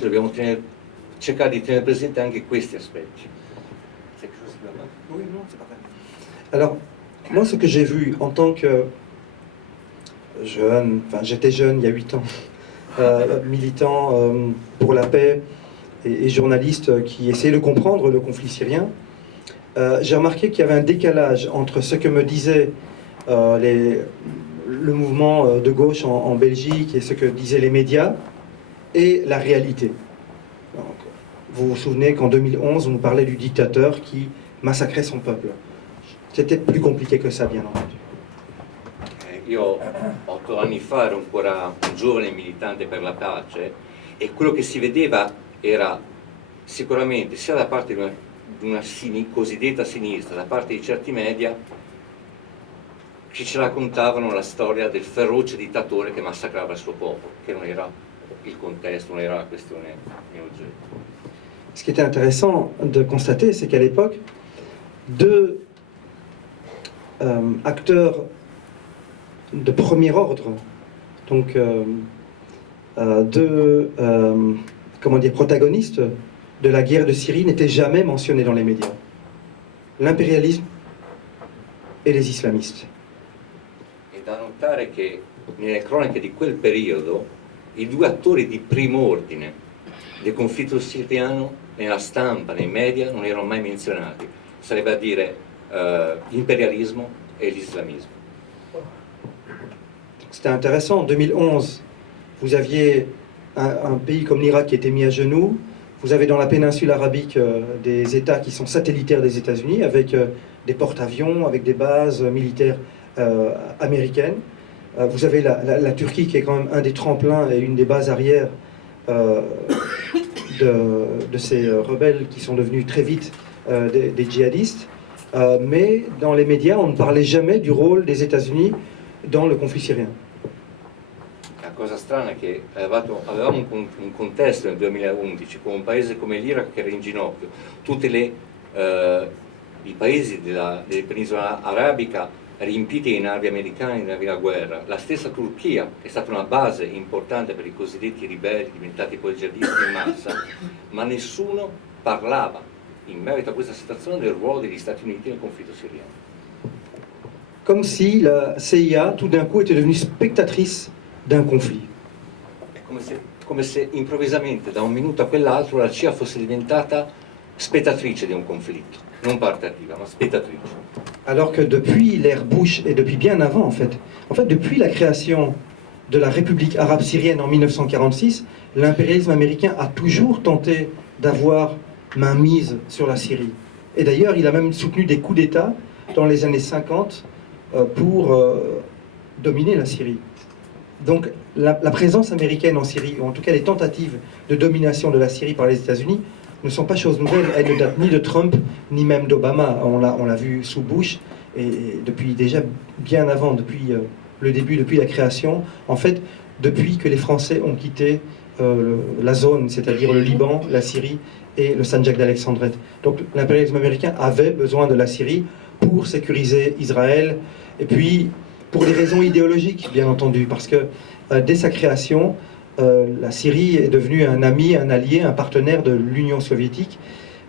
Dobbiamo cercare di tenere presente anche questi aspetti. Oui, non, c'est pas grave. Alors, moi, ce que j'ai vu en tant que jeune, enfin j'étais jeune il y a 8 ans, militant pour la paix et journaliste qui essayait de comprendre le conflit syrien, j'ai remarqué qu'il y avait un décalage entre ce que me disaient le mouvement de gauche en Belgique et ce que disaient les médias et la réalité. Donc, vous vous souvenez qu'en 2011, on nous parlait du dictateur qui massacrait son peuple. C'était plus compliqué que ça, bien entendu. Io 8 anni fa ero ancora un giovane militante per la pace e quello che si vedeva era sicuramente sia da parte di una cosiddetta sinistra, da parte di certi media, che ci raccontavano la storia del feroce dittatore che massacrava il suo popolo, che non era il contesto, non era la questione in oggetto. Ce qui était intéressant de constater, c'est qu'à l'époque, deux acteurs de premier ordre, donc protagonistes de la guerre de Syrie n'étaient jamais mentionnés dans les médias. L'impérialisme et les islamistes. È da notare che nelle cronache di quel periodo i due attori di primo ordine del conflitto siriano nella stampa, nei media, non erano mai menzionati. Sarebbe a dire l'imperialismo et l'islamisme. C'était intéressant. En 2011, vous aviez un pays comme l'Irak qui était mis à genoux. Vous avez dans la péninsule arabique des États qui sont satellitaires des États-Unis, avec des porte-avions, avec des bases militaires américaines. Vous avez la Turquie qui est quand même un des tremplins et une des bases arrières de ces rebelles qui sont devenus très vite des djihadistes. Mais dans les médias, on ne parlait jamais du rôle des États-Unis dans le conflit syrien. La cosa strana è che avevamo un contesto nel 2011 con un paese come l'Iraq che era in ginocchio, tutti i paesi della penisola arabica riempiti di navi americane, di navi da guerra. La stessa Turchia è stata una base importante per i cosiddetti ribelli diventati poi jihadisti in massa, ma nessuno parlava in merito a questa situazione del ruolo degli Stati Uniti nel conflitto siriano. Comme si la CIA tout d'un coup était devenue spectatrice d'un conflit. È come se improvvisamente da un minuto a quell'altro la CIA fosse diventata spettatrice di un conflitto, non parte attiva, ma spettatrice. Alors que depuis l'ère Bush et depuis bien avant en fait depuis la création de la République arabe syrienne en 1946, l'impérialisme américain a toujours tenté d'avoir main mise sur la Syrie. Et d'ailleurs, il a même soutenu des coups d'État dans les années 50 pour dominer la Syrie. Donc la présence américaine en Syrie, ou en tout cas les tentatives de domination de la Syrie par les États-Unis, ne sont pas choses nouvelles. Elles ne datent ni de Trump, ni même d'Obama. On l'a vu sous Bush, et depuis déjà bien avant, depuis le début, depuis la création, en fait, depuis que les Français ont quitté la zone, c'est-à-dire le Liban, la Syrie et le Sanjak d'Alexandrette. Donc l'impérialisme américain avait besoin de la Syrie pour sécuriser Israël, et puis pour des raisons idéologiques, bien entendu, parce que dès sa création, la Syrie est devenue un ami, un allié, un partenaire de l'Union soviétique.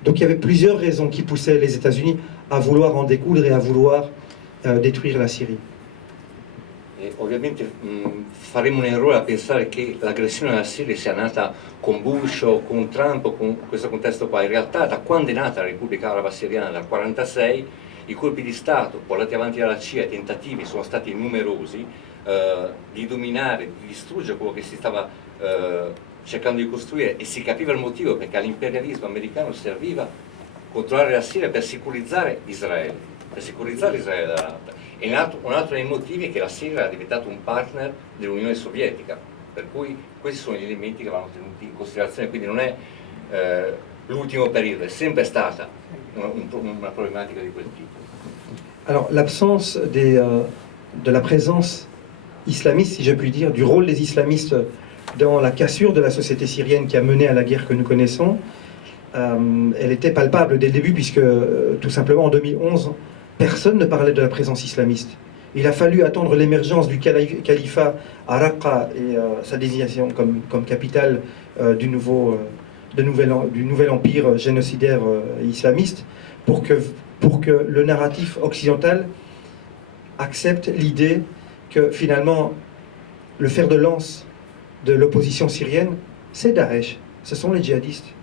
Donc il y avait plusieurs raisons qui poussaient les États-Unis à vouloir en découdre et à vouloir détruire la Syrie. E ovviamente faremo un errore a pensare che l'aggressione alla Siria sia nata con Bush o con Trump o con questo contesto qua. In realtà da quando è nata la Repubblica Araba Siriana, dal 1946, i colpi di Stato portati avanti dalla CIA, i tentativi sono stati numerosi di dominare, di distruggere quello che si stava cercando di costruire, e si capiva il motivo, perché all'imperialismo americano serviva controllare la Siria per sicurizzare Israele dall'altra. E un altro dei motivi è che la Siria era diventata un partner dell'Unione Sovietica, per cui questi sono gli elementi che vanno tenuti in considerazione, quindi non è l'ultimo periodo, è sempre stata una problématique de quel type. Alors l'absence de la présence islamiste, si je puis dire, du rôle des islamistes dans la cassure de la société syrienne qui a mené à la guerre que nous connaissons, elle était palpable dès le début, puisque tout simplement en 2011, personne ne parlait de la présence islamiste. Il a fallu attendre l'émergence du califat à Raqqa et sa désignation comme capitale du nouvel empire génocidaire islamiste pour que le narratif occidental accepte l'idée que finalement le fer de lance de l'opposition syrienne, c'est Daesh, ce sont les djihadistes.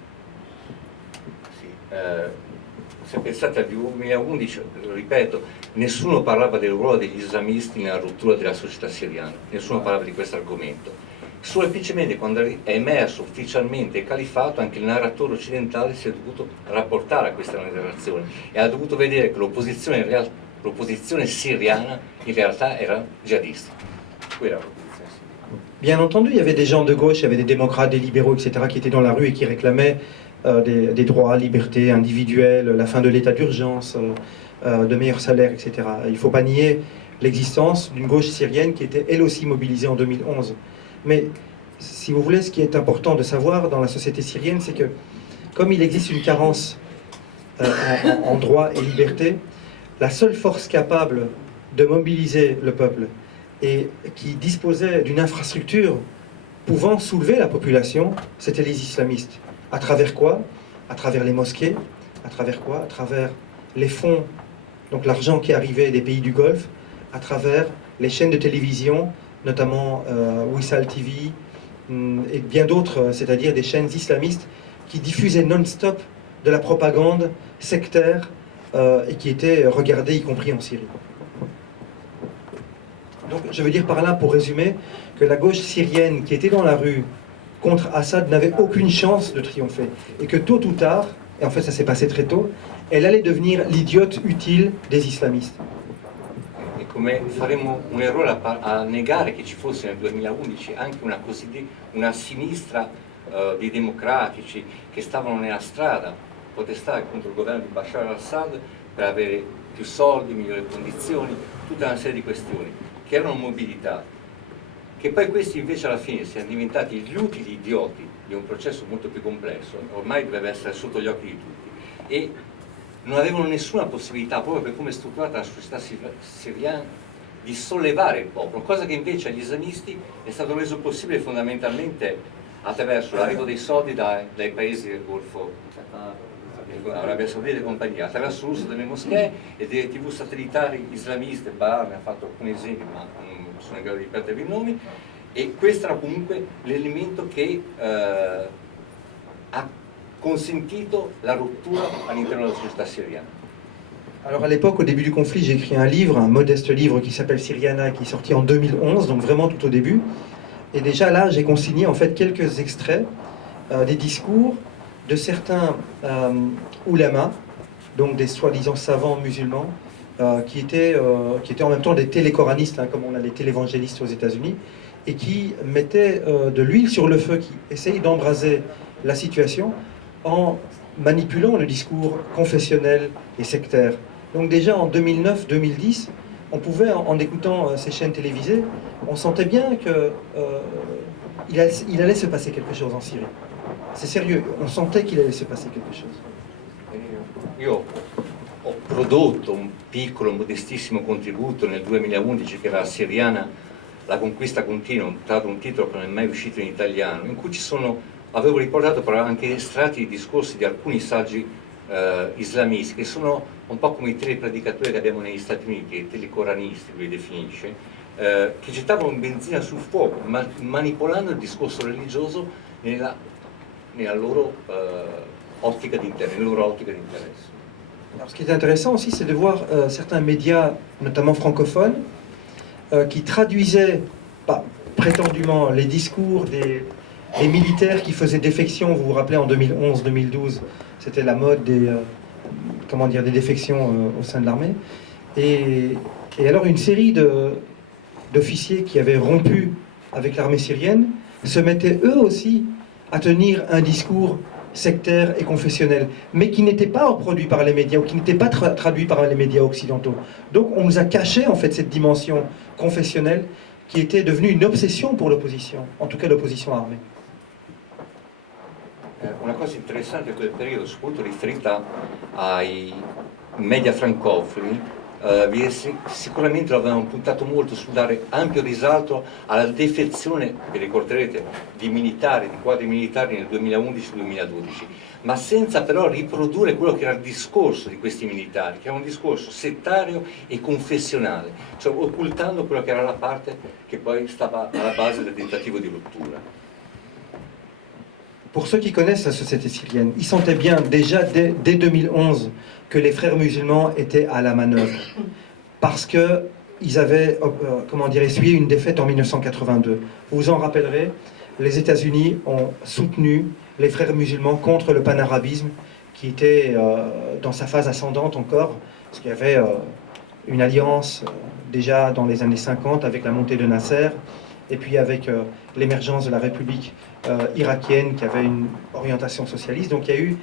Se pensate al 2011, lo ripeto, nessuno parlava del ruolo degli islamisti nella rottura della società siriana, nessuno parlava di questo argomento. Semplicemente quando è emerso ufficialmente il califfato, anche il narratore occidentale si è dovuto rapportare a questa narrazione e ha dovuto vedere che l'opposizione siriana in realtà era jihadista. Quella era l'opposizione siriana. Bien entendu, il y avait des gens de gauche, il y avait des démocrates, des libéraux, etc., qui étaient dans la rue et qui réclamaient des droits, libertés individuelles, la fin de l'état d'urgence, de meilleurs salaires, etc. Il ne faut pas nier l'existence d'une gauche syrienne qui était elle aussi mobilisée en 2011. Mais si vous voulez, ce qui est important de savoir dans la société syrienne, c'est que comme il existe une carence en droits et libertés, la seule force capable de mobiliser le peuple et qui disposait d'une infrastructure pouvant soulever la population, c'était les islamistes. À travers quoi? À travers les mosquées. À travers quoi? À travers les fonds, donc l'argent qui arrivait des pays du Golfe, à travers les chaînes de télévision, notamment Wissal TV et bien d'autres, c'est-à-dire des chaînes islamistes qui diffusaient non-stop de la propagande sectaire et qui était regardée y compris en Syrie. Donc je veux dire par là, pour résumer, que la gauche syrienne qui était dans la rue contre Assad n'avait aucune chance de triompher. Et que tôt ou tard, et en fait ça s'est passé très tôt, elle allait devenir l'idiote utile des islamistes. E come faremmo un errore a negare che ci fosse nel 2011 anche una sinistra di democratici che stavano nella strada, protestare contro il governo di Bashar al-Assad per avere più soldi, migliori condizioni, tutta una serie di questioni che erano mobilitati. Che poi questi invece alla fine siano diventati gli utili idioti di un processo molto più complesso, ormai doveva essere sotto gli occhi di tutti, e non avevano nessuna possibilità, proprio per come è strutturata la società siriana, di sollevare il popolo, cosa che invece agli islamisti è stato reso possibile fondamentalmente attraverso l'arrivo dei soldi dai paesi del Golfo, Arabia Saudita e compagnia, attraverso l'uso delle moschee e delle tv satellitari islamiste. Bahar ne ha fatto alcuni esempi, ma non sono in grado di ripetervi i nomi, e questo era comunque l'elemento che ha consentito la rottura all'interno della società siriana. Alors à l'époque, au début du conflit, j'ai écrit un livre, un modeste livre qui s'appelle Syriana, qui est sorti en 2011, donc vraiment tout au début. Et déjà là, j'ai consigné en fait quelques extraits des discours de certains oulémas, donc des soi-disant savants musulmans, qui étaient en même temps des télécoranistes, hein, comme on a les télévangélistes aux États-Unis, et qui mettaient de l'huile sur le feu, qui essayaient d'embraser la situation en manipulant le discours confessionnel et sectaire. Donc déjà en 2009-2010, on pouvait, en écoutant ces chaînes télévisées, on sentait bien qu'il allait se passer quelque chose en Syrie. C'est sérieux, on sentait qu'il allait se passer quelque chose. Io ho prodotto un piccolo, modestissimo contributo nel 2011 che era Siriana, la conquista continua, tra l'altro un titolo che non è mai uscito in italiano, in cui avevo riportato però anche estratti di discorsi di alcuni saggi islamisti, che sono un po' come i telepredicatori che abbiamo negli Stati Uniti, i telecoranisti, lui li definisce, che gettavano benzina sul fuoco, manipolando il discorso religioso nella loro ottica di interesse. Alors, ce qui est intéressant aussi, c'est de voir certains médias, notamment francophones, qui traduisaient prétendument les discours des militaires qui faisaient défection. Vous vous rappelez, en 2011-2012, c'était la mode des défections au sein de l'armée. Et alors une série d'officiers qui avaient rompu avec l'armée syrienne se mettaient eux aussi à tenir un discours sectaire et confessionnel, mais qui n'était pas reproduit par les médias ou qui n'était pas traduit par les médias occidentaux. Donc on nous a caché en fait cette dimension confessionnelle qui était devenue une obsession pour l'opposition, en tout cas l'opposition armée. Una cosa interessante in quel periodo, soprattutto riferita ai media francofoni, sicuramente avevano puntato molto su dare ampio risalto alla defezione, vi ricorderete, di militari, di quadri militari nel 2011-2012, ma senza però riprodurre quello che era il discorso di questi militari, che era un discorso settario e confessionale, cioè occultando quello che era la parte che poi stava alla base del tentativo di rottura. Pour ceux qui connaissent la société syrienne, ils sentaient bien déjà dès 2011 que les frères musulmans étaient à la manœuvre, parce qu'ils avaient essuyé une défaite en 1982. Vous vous en rappellerez, les États-Unis ont soutenu les frères musulmans contre le panarabisme qui était dans sa phase ascendante encore, parce qu'il y avait une alliance déjà dans les années 50 avec la montée de Nasser, et puis avec l'émergence de la République irakienne qui avait une orientation socialiste. Donc il y a eu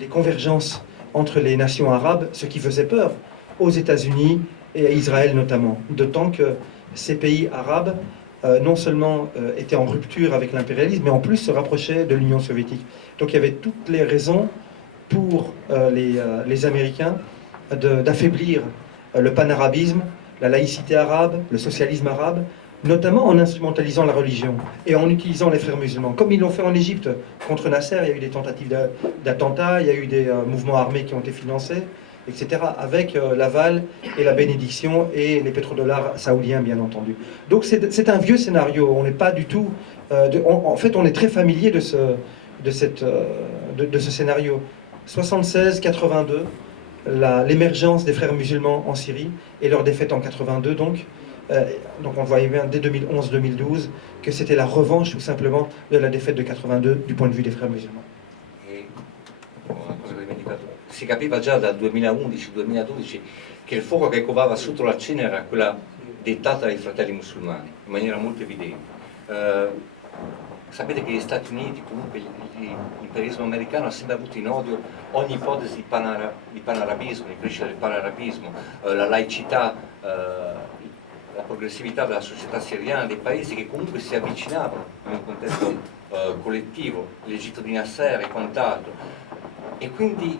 des convergences entre les nations arabes, ce qui faisait peur aux États-Unis et à Israël notamment. D'autant que ces pays arabes non seulement étaient en rupture avec l'impérialisme, mais en plus se rapprochaient de l'Union soviétique. Donc il y avait toutes les raisons pour les Américains d'affaiblir le panarabisme, la laïcité arabe, le socialisme arabe, notamment en instrumentalisant la religion et en utilisant les frères musulmans, comme ils l'ont fait en Égypte contre Nasser. Il y a eu des tentatives d'attentats, il y a eu des mouvements armés qui ont été financés, etc., avec l'aval et la bénédiction et les pétrodollars saoudiens, bien entendu. Donc c'est un vieux scénario, on n'est pas du tout... en fait, on est très familier de ce scénario. 76-82, l'émergence des frères musulmans en Syrie et leur défaite en 82, donc on voyait bien dès 2011-2012 que c'était la revanche tout simplement de la défaite de 82 du point de vue des frères musulmans. Si capiva già dal 2011-2012 che il fuoco che covava sotto la cena era quella dettata dai fratelli musulmani, in maniera molto evidente. Sapete che gli Stati Uniti, comunque l'imperialismo americano, ha sempre avuto in odio ogni ipotesi di panarabismo, di crescita del panarabismo, la laicità, la progressività della società siriana, dei paesi che comunque si avvicinavano in un contesto collettivo, l'Egitto di Nasser e quant'altro. E quindi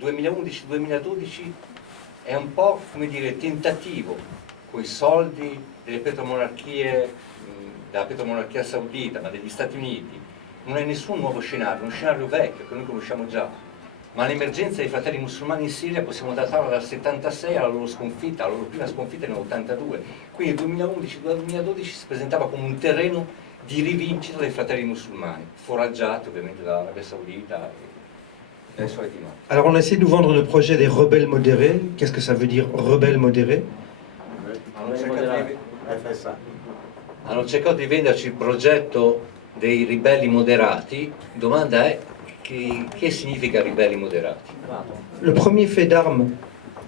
2011-2012 è un po', come dire, tentativo, con i soldi delle petromonarchie, della petromonarchia saudita, ma degli Stati Uniti. Non è nessun nuovo scenario, uno scenario vecchio che noi conosciamo già. Ma l'emergenza dei fratelli musulmani in Siria possiamo datarla dal 76 alla loro sconfitta, alla loro prima sconfitta nell'82. Quindi il 2011-2012 si presentava come un terreno di rivincita dei fratelli musulmani, foraggiati ovviamente dall'Arabia Saudita e dai soliti no. Alors on essaie de nous vendre le projet des rebelles modérés. Qu'est-ce que ça veut dire, rebelles modérés? Hanno cercato di venderci il progetto dei ribelli moderati. Domanda è che significa ribelli moderati? Le premier fait d'armes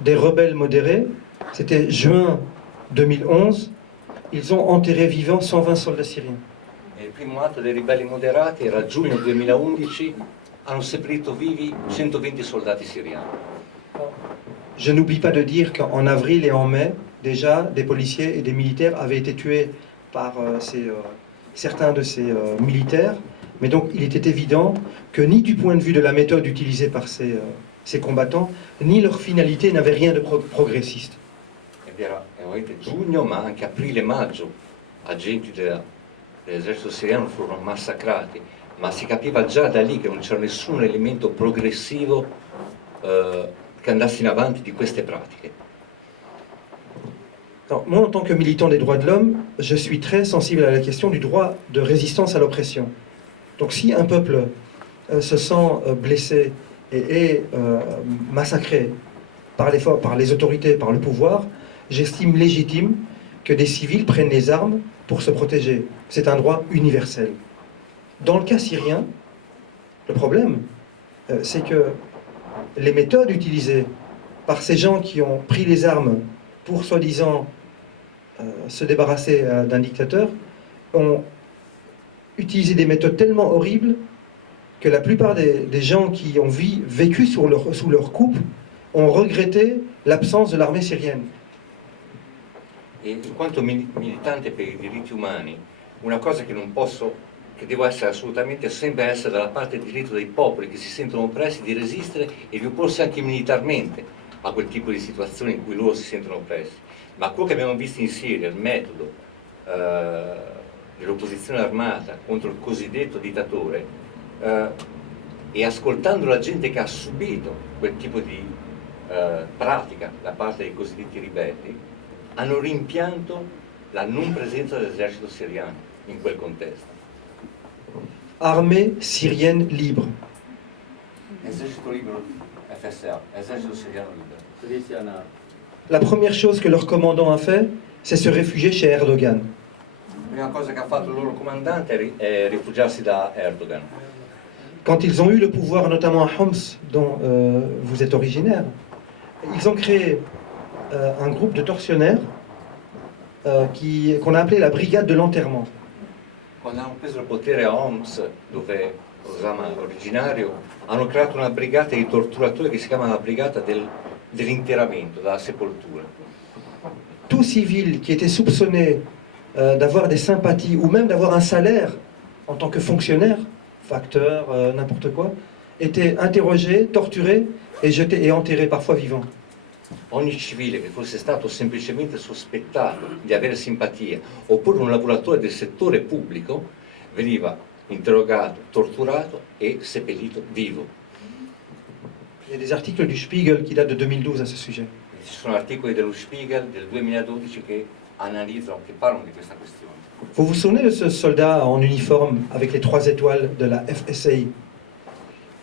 des rebelles modérés, c'était juin 2011. Ils ont enterré vivants 120 soldats syriens. Il primo atto dei ribelli moderati era giugno 2011, hanno seppellito vivi 120 soldati siriani. Je n'oublie pas de dire qu'en avril et en mai, déjà, des policiers et des militaires avaient été tués par certains de ces militaires. Mais donc il était évident que ni du point de vue de la méthode utilisée par ces combattants, ni leur finalité n'avait rien de progressiste. Ed era ovviamente giugno, ma anche aprile e maggio. Agenti dell'esercito siriano furono massacrati, ma si capiva già da lì che non c'era nessun elemento progressivo che andasse in avanti di queste pratiche. Alors, moi, en tant que militant des droits de l'homme, je suis très sensible à la question du droit de résistance à l'oppression. Donc si un peuple se sent blessé et est massacré par les autorités, par le pouvoir, j'estime légitime que des civils prennent les armes pour se protéger. C'est un droit universel. Dans le cas syrien, le problème, c'est que les méthodes utilisées par ces gens qui ont pris les armes pour soi-disant se débarrasser d'un dictateur ont utilisé des méthodes tellement horribles que la plupart des gens qui ont vécu sous leur coupe ont regretté l'absence de l'armée syrienne. E in quanto militante per i diritti umani, una cosa che devo essere assolutamente sempre essere dalla parte del diritto dei popoli che si sentono oppressi di resistere e di opporsi anche militarmente a quel tipo di situazione in cui loro si sentono oppressi. Ma quello che abbiamo visto in Siria, il metodo dell'opposizione armata contro il cosiddetto dittatore, e ascoltando la gente che ha subito quel tipo di pratica da parte dei cosiddetti ribelli, hanno rimpianto la non presenza dell'esercito siriano in quel contesto. Armée syrienne libre. Esercito libero FSA, esercito siriano libero. La première chose que leur commandant a fait, c'est se réfugier chez Erdogan. La prima cosa che ha fatto il loro comandante è rifugiarsi da Erdogan. Quand ils ont eu le pouvoir, notamment à Homs, dont vous êtes originaire, ils ont créé un groupe de tortionnaires qu'on a appelé la brigade de l'enterrement. Quando hanno preso il potere a Homs, dove Osama è originario, hanno creato una brigata di torturatori che si chiama la brigata dell'interramento, della sepoltura. Tout civil qui était soupçonné d'avoir des sympathies ou même d'avoir un salaire en tant que fonctionnaire, facteur, n'importe quoi, était interrogé, torturé et jeté et enterré parfois vivant. Ogni civile che fosse stato semplicemente sospettato di avere simpatia, oppure un lavoratore del settore pubblico, veniva interrogato, torturato e seppellito vivo. Il y a des articles du Spiegel qui datent de 2012 à ce sujet. Ci sono articoli dello Spiegel del 2012 che analizzano, che parlano di questa questione. Vous vous souvenez de ce soldat en uniforme avec les 3 étoiles de la FSI?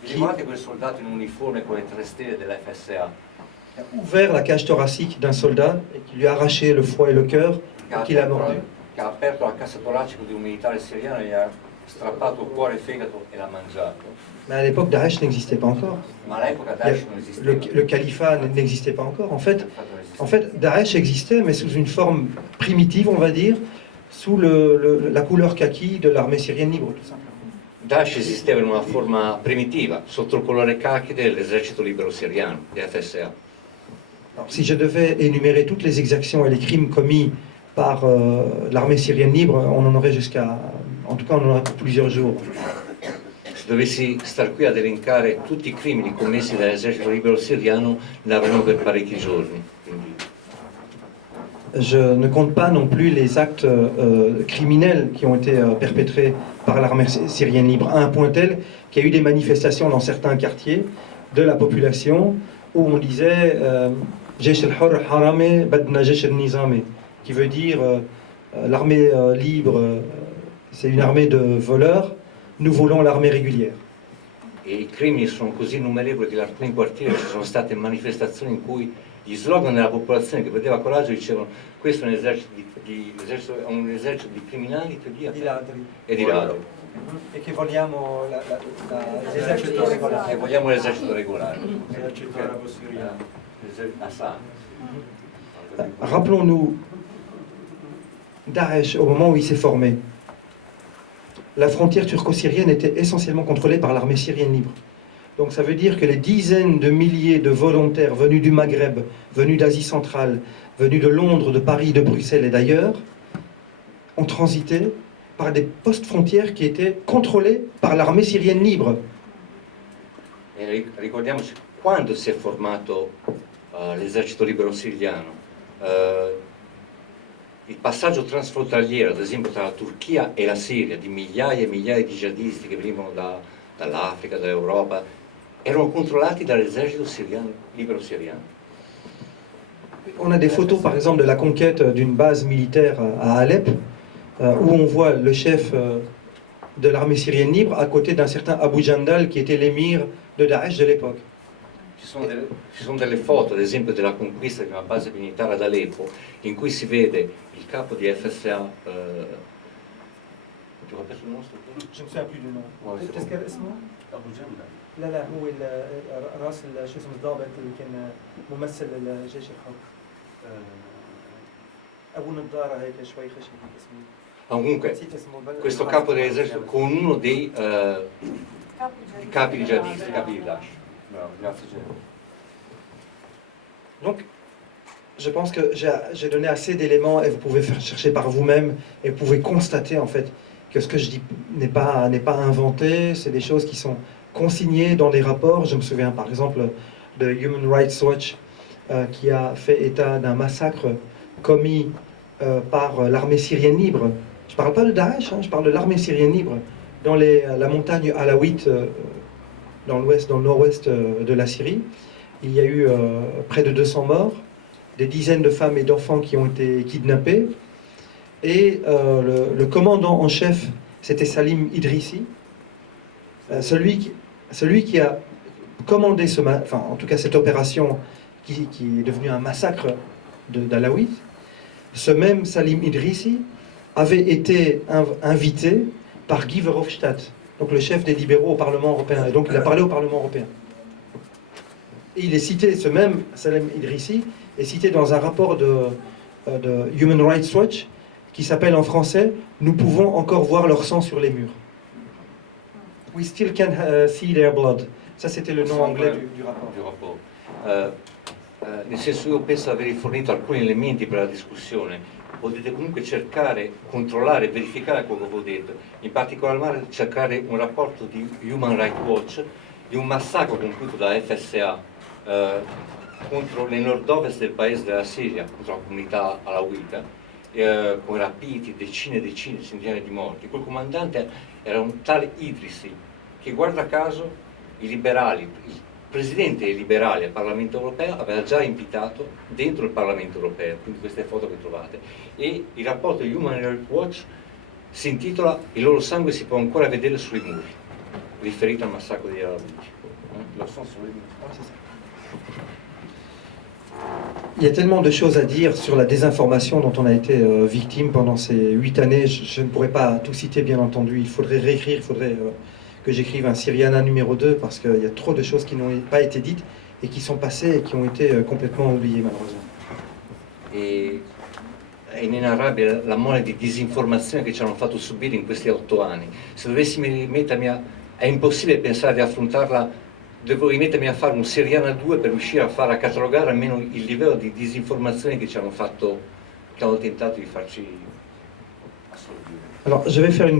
Vi ricordate quel soldato in uniforme con le 3 stelle della FSA? Qui a ouvert la cage thoracique d'un soldat et qui lui a arraché le foie et le cœur et qui l'a mordu. Che ha aperto la cassa toracica di un militare siriano e gli ha strappato cuore e fegato e l'ha mangiato. Mais à l'époque, Daesh n'existait pas encore. Ma all'epoca Daesh non esisteva. Le califat n'existait pas encore. En fait, Daesh existait, mais sous une forme primitive, on va dire, sous la couleur kaki de l'armée syrienne libre, tout simplement. Daesh esisteva in una forma primitiva, sotto il colore khaki dell'esercito libero siriano, di FSA. Alors, si je devais énumérer toutes les exactions et les crimes commis par l'armée syrienne libre, on en aurait en tout cas, on en aurait pour plusieurs jours. Se dovessi star qui ad elencare tutti i crimini commessi dall'esercito libero siriano, ne avremmo per parecchi giorni. Quindi... Je ne compte pas non plus les actes criminels qui ont été perpétrés par l'armée syrienne libre, à un point tel qu'il y a eu des manifestations dans certains quartiers de la population où on disait Jaish al-Hur Harame Badna Jaish al-Nizame, qui veut dire l'armée libre, c'est une armée de voleurs, nous voulons l'armée régulière. E i crimini sono così innumerevoli che in alcuni quartieri ci sono state manifestazioni in cui gli slogan della popolazione che vedeva coraggio dicevano questo è un esercito di criminali Di ladri. e di ladri. E che vogliamo l'esercito regolare. E vogliamo l'esercito regolare. L'esercito arabo-syrien. Assad. Rappelons-nous Daesh au moment où il s'est formé. La frontière turco-syrienne était essentiellement contrôlée par l'armée syrienne libre. Donc ça veut dire que les dizaines de milliers de volontaires venus du Maghreb, venus d'Asie centrale, venus de Londres, de Paris, de Bruxelles et d'ailleurs, ont transité par des postes frontières qui étaient contrôlés par l'armée syrienne libre. E ricordiamoci quando si è formato l'esercito libero siriano. Il passaggio transfrontaliero, ad esempio, tra la Turchia e la Siria, di migliaia e migliaia di jihadisti che venivano dall'Africa, dall'Europa, erano controllati dall'esercito libero siriano. On a des photos, par exemple, de la conquête d'une base militaire à Alep, où on voit le chef de l'armée syrienne libre à côté d'un certain Abu Jandal, qui était l'émir de Daesh de l'époque. Ci sono delle foto, ad esempio, della conquista di una base militare ad Aleppo, in cui si vede il capo di FSA. Tu rappelles le nom? Je ne me souviens plus du nom. تذكر اسمه؟ Abu Jandal. لا لا هو راس شو اسمه الضابط اللي كان ممثل الجيش الحر. ابو نظاره هيك شوي خشن اسمه. Comunque, questo capo dell'esercito con uno dei capi di jihadisti, capi di Daesh. Donc, je pense que j'ai donné assez d'éléments et vous pouvez faire chercher par vous-même et vous pouvez constater en fait que ce que je dis n'est pas inventé, c'est des choses qui sont consignées dans des rapports. Je me souviens par exemple de Human Rights Watch qui a fait état d'un massacre commis par l'armée syrienne libre. Je ne parle pas de Daesh, je parle de l'armée syrienne libre dans la montagne alawite dans le nord-ouest de la Syrie. Il y a eu près de 200 morts, des dizaines de femmes et d'enfants qui ont été kidnappés. Et le commandant en chef, c'était Salim Idrissi, celui qui a commandé en tout cas cette opération qui est devenue un massacre d'Alaouites. Ce même Salim Idrissi avait été invité par Guy Verhofstadt, donc le chef des libéraux au Parlement européen. Et donc il a parlé au Parlement européen. Et il est cité, ce même Salim Idrissi, est cité dans un rapport de Human Rights Watch qui s'appelle en français « Nous pouvons encore voir leur sang sur les murs ». We still can see their blood. Ça, c'était le nom anglais du rapport. Nel senso, io penso di aver fornito alcuni elementi per la discussione. Potete comunque cercare, controllare e verificare quello che avevo detto. In particolare cercare un rapporto di Human Rights Watch di un massacro compiuto da FSA contro le nord-ovest del paese della Siria, contro la comunità alawita, con rapiti, decine e decine, centinaia di morti. Quel comandante era un tale Idrissi che, guarda caso, i liberali, il presidente dei liberali al Parlamento europeo aveva già invitato dentro il Parlamento europeo, quindi queste foto che trovate. E il rapporto di Human Rights Watch si intitola "Il loro sangue si può ancora vedere sui muri", riferito al massacro di Alawiti. Lo sang sur les murs. Il y a tellement de choses à dire sur la désinformation dont on a été victime pendant ces 8 années. Je ne pourrais pas tout citer, bien entendu. Il faudrait réécrire, il faudrait que j'écrive un Syriana numéro 2, parce qu'il y a trop de choses qui n'ont pas été dites et qui sont passées et qui ont été complètement oubliées, malheureusement. È inenarrabile la mole di disinformazione che ci hanno fatto subire in questi 8 anni. Se dovessi mettermi è impossibile pensare di affrontarla, devo rimettermi a fare un Syriana 2 per riuscire a catalogare almeno il livello di disinformazione che ci hanno fatto, che hanno tentato di farci assorbire. Alors, je vais faire une